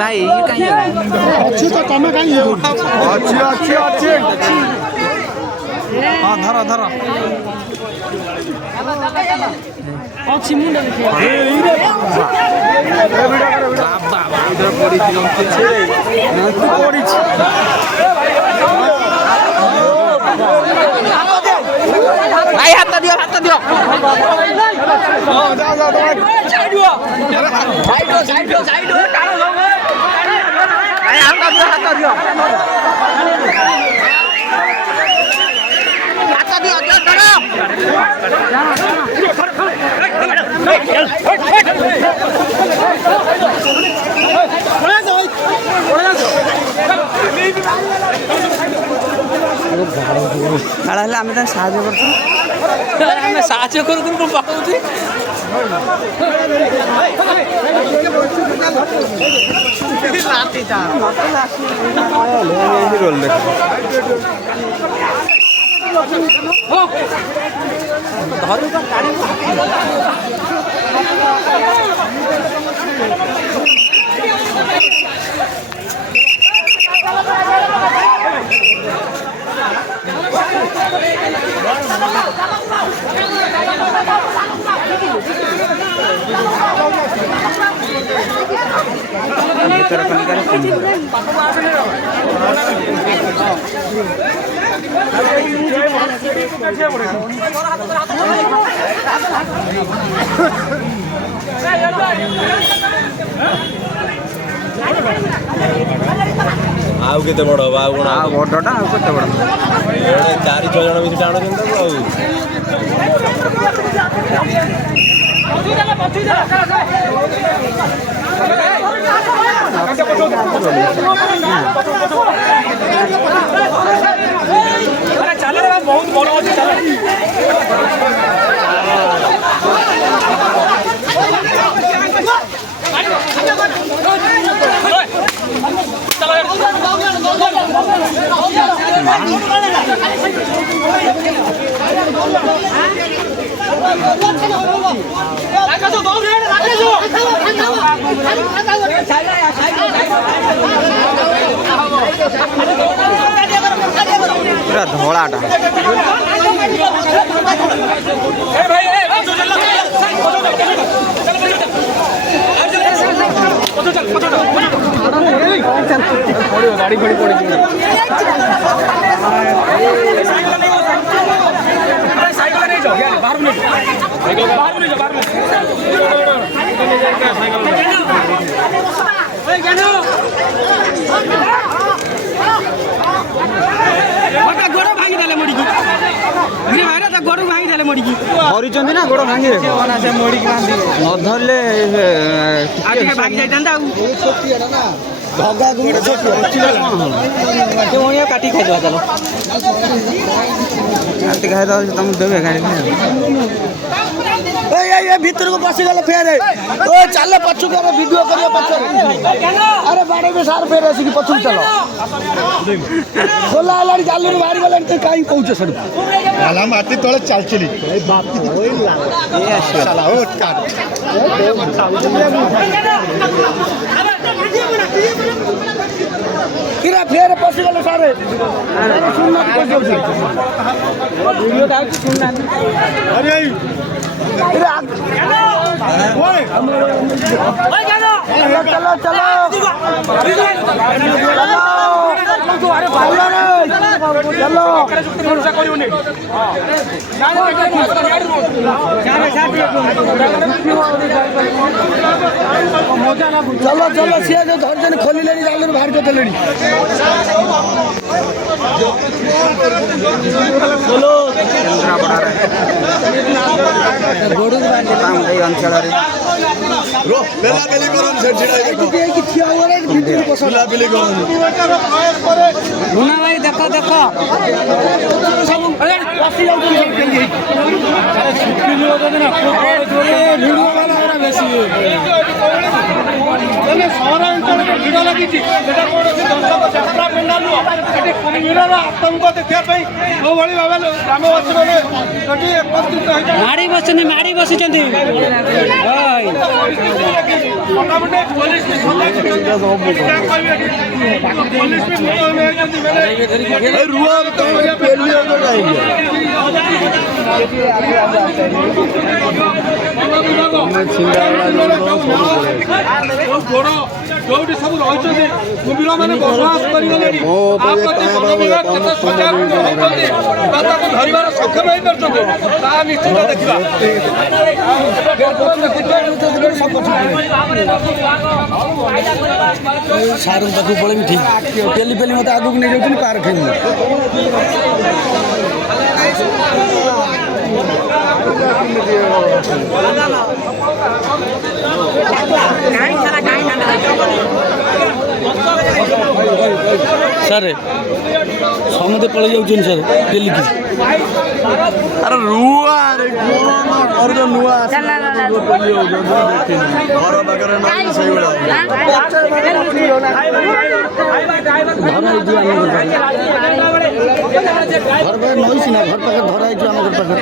भाई अच्छी तो कम कहीं अच्छी अच्छी अच्छी हाँ धरा धरा अच्छी मुंडा भाई हाथ दियो हाथ दियो साइड हुआ साइड कालो लोग भाई हाथ दियो हाथ दियो କାଳ ହେଲେ ଆମେ ତାଙ୍କୁ ସାହାଯ୍ୟ କରୁଛୁ ଆମେ ସାହାଯ୍ୟ କରୁଛୁ ମୁଁ ପାଉଛି ଆଉ କେତେ ବଡ଼ ହବ ଆଉ କଣ ବଡ଼ଟା ଆଉ କେତେ ବଡ଼ 4-6 ଜଣ ମିଶି ଟାଣୁଛନ୍ତି ତାକୁ ଆଉ ବହୁତ ବଡ଼ ଅଛି ପୁରା ଧଳାଟା ଗାଡ଼ି ଫାଡ଼ି ପଡ଼ିଛି ସାଇକେଲ ନେଇଯାଅ ବାହାରକୁ ନେଇଯାଅ ଗୋଡ଼ ଭାଙ୍ଗିଦେଲେ ମଡ଼ିକି ଭାଇରା ତା ଗୋଡ଼ ଭାଙ୍ଗିଦେଲେ ମଡ଼ିକି ଧରିଛନ୍ତି ନା ଗୋଡ଼ ଭାଙ୍ଗିବେ ସେ ମୋଡ଼ିକି ବାନ୍ଧି ନ ଧରିଲେ ଟିକେ ଭାଙ୍ଗି ଯାଇଥାନ୍ତା ଆଉ କାଟି ଖାଇଦେବା ଚାଲ କାଟି ଖାଇଦେବା ତମକୁ ଦେବେ ଗାଡ଼ି ଭିତରକୁ ପଶିଗଲେ ଫେରେ ଓ ଚାଲ ପଛକୁ ଆମେ ଭିଡ଼ିଓ କରିବା ପଛରେ ଆରେ ବାଡ଼େଇବେ ସାର୍ ଫେରେ ଆସିକି ପଛକୁ ଚାଲ ଖୋଲା ହେଲାଣି ଜାଲରୁ ବାହାରି ଗଲାଣି ତୁ କାହିଁ କହୁଛ ସେଠୁ ମାଟି ତଳେ ଚାଲିଚିଲି କିରା ଫେରେ ପଶିଗଲେ ସାର୍ चलो चलो चलो चलो सी जो धरते खोल जाल बाहर करदे चलो ଅଞ୍ଚଳରେ ମୁନା ଭାଇ ଦେଖ ଦେଖ ସବୁ বেশি ମାନେ ସହରାଞ୍ଚଳରେ ଭିଡ଼ ଲାଗିଛି ସେଟା କୌଣସି ଦର୍ଶକ ଯାତ୍ରା ପେଣ୍ଡାଲ ନୁହଁ। ସେଠି କୁମ୍ଭୀରର ଆତଙ୍କ ଦେଖିବା ପାଇଁ ଯେଉଁଭଳି ଭାବେ ଗ୍ରାମବାସୀମାନେ ସେଠି ଏକତ୍ରିତ ହୋଇଛନ୍ତି ମାଡ଼ି ବସିଛନ୍ତି ମୋଟାମୋଟି ପୋଲିସ ବି ସଜାଗ ଅଛନ୍ତି। ପୋଲିସ ବି ମୁତୟନ ହୋଇଛନ୍ତି। ଯୋଉଠି ସବୁ ରହିଛନ୍ତି କୁମ୍ଭୀର ମାନେ ବସବାସ କରିଗଲେଣି ତା ପ୍ରତି ବନ ବିଭାଗ କେତେ ସଜାଗ ହେଉଛନ୍ତି ବା ତାକୁ ଧରିବାର ସକ୍ଷମ ହେଇପାରୁଛନ୍ତି ତାହା ନିଶ୍ଚିତ ଦେଖିବା। ସାର୍ ପାଖକୁ ପଳେଇବି ଠିକ୍ ପେଲି ମୋତେ ଆଗକୁ ନେଇଯାଉଛନ୍ତି କାର୍ ଖେଳିବି ସାର୍ ସମସ୍ତେ ପଳେଇ ଯାଉଛନ୍ତି ସାର୍ ପେଲିକି ଆରେ ରୁଆ ନୂଆ ଘର ପାଖରେ ସେଇଭଳିଆ ଘର ପାଖରେ ନଇଛି ନା ଘର ପାଖରେ ଧରା ହେଇଛି ଆମ ଘର ପାଖରେ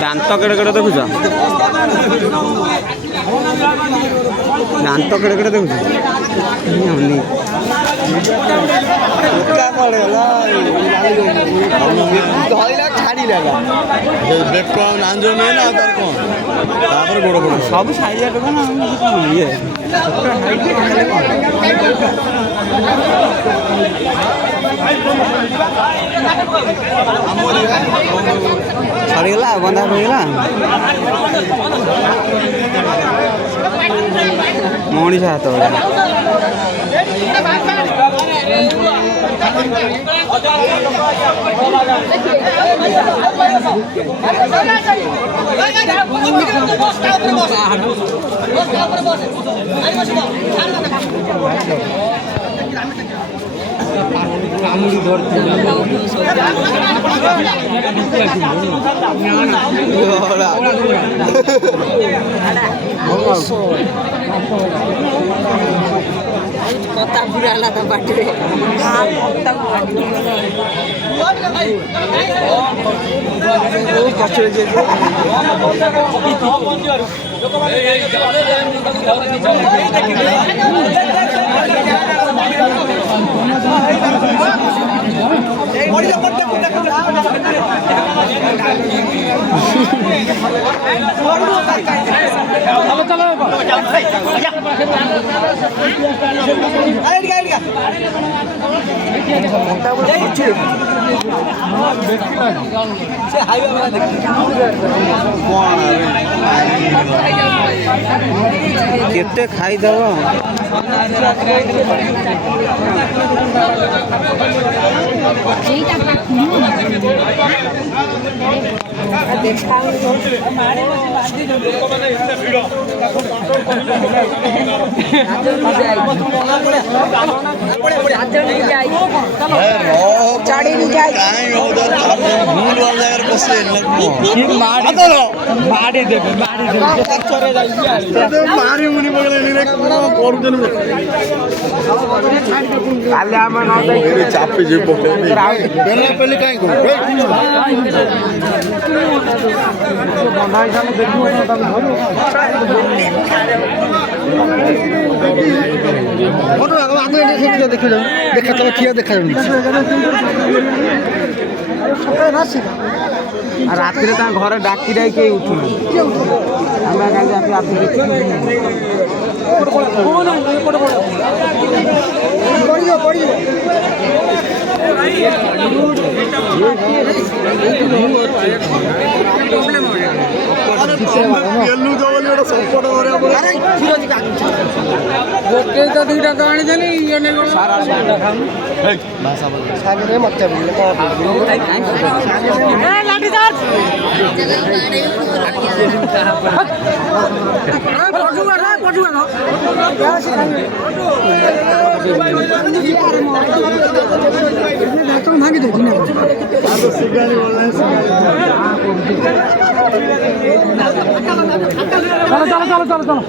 ଦାନ୍ତ କେଡ଼େ କେଡ଼େ ଦେଖୁଛ ଦାନ୍ତ କେଡ଼େ କେଡ଼େ ଦେଖୁଛ ବେକ ନାଞ୍ଜ ନୁହେଁ ନା ତାର କ'ଣ ତାପରେ ଗୋଡ଼ ପଡ଼ ସବୁ ସାଇଜ୍ ଟଙ୍କା ନା ଇଏ ଛଡ଼ିଗଲା ବନ୍ଧା ହୋଇଗଲା ମଣିଷ ହାତ কামড়ি ধরছে কথা পুরো আলাদা পাঠে କେତେ ଖାଇଦବ ଚାପି ଯିବ ପେଲି କାହିଁ ଦେଖା ତମ ଠିଆ ଦେଖାଯାଉନି আর রাত্রে তাଙ୍କ ঘরে ডাকি ডাকি কেହି ଉଠୁନାହାନ୍ତି ଆମେ କାଲି ରାତି ଗୋଟେ ତ ଦୁଇଟା ତ ଆଣିଦେଲି ଇଏ ଭାଙ୍ଗି ଦଉଛି ନା চলো চলো চলো চলো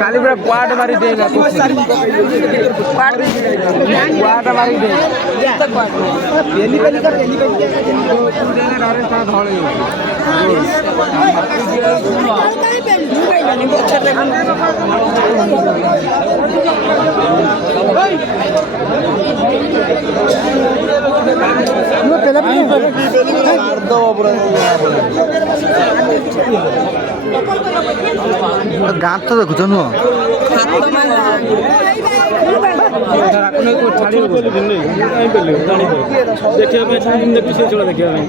କାଲି ପୁରା କ୍ୱାଟ ମାରି ଦେଇଲା କ୍ୱାଟ ମାରି ଦେଇ ଗାଁ ତ ଦେଖୁଛ ନୁହଁ ଦେଖିବା ପାଇଁ ଛାଡ଼ିନି ଦେଖି ସେ ଚଳା ଦେଖିବା ପାଇଁ